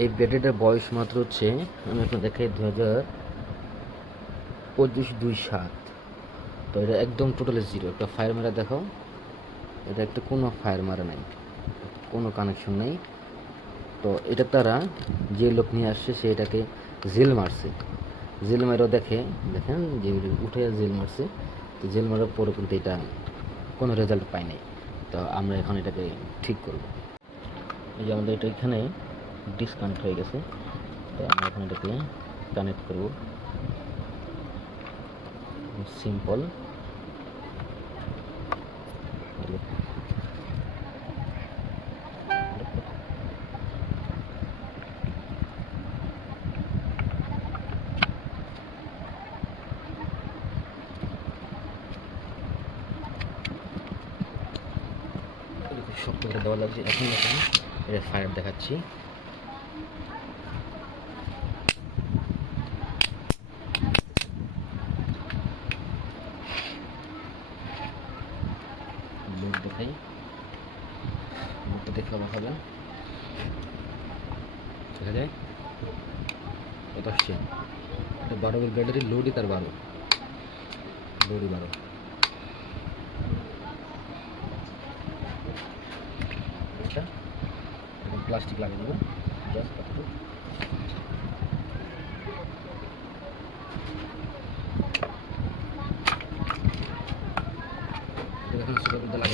এই ব্যাটারিটার বয়স মাত্র হচ্ছে, আমি আপনার দেখাই দু হাজার পঁচিশ দুই সাত। তো এটা একদম টোটালি জিরো একটা ফায়ার মারা দেখাও। এটা একটা কোনো ফায়ার মারা নাই। কোনো কানেকশন নেই। তো এটা তারা যে লোক নিয়ে আসছে, সে এটাকে জেল মারছে। জেল মারও দেখে, দেখেন যে উঠে জেল মারছে। তো জেল মারার পরে কিন্তু এটা কোনো রেজাল্ট পায় নাই। তো আমরা এখন এটাকে ঠিক করব। এই যে আমাদের এটা এখানে ডিসকানেক্ট হয়ে গেছে। তো আমরা এখন এটাকে কানেক্ট করব। সিম্পল শক্ত করে দেওয়া লাগছে। এখন এখন এটা ফায়ার দেখাচ্ছি। লোড দেখাই লোডটা দেখে অবাক হবেন দেখা যায় কত আসছে একটা বারো ব্যাটারি লোডই তার বারো লোডই বারো এটা প্লাস্টিক লাগিয়ে দেবো Sudah masuk ke dalam.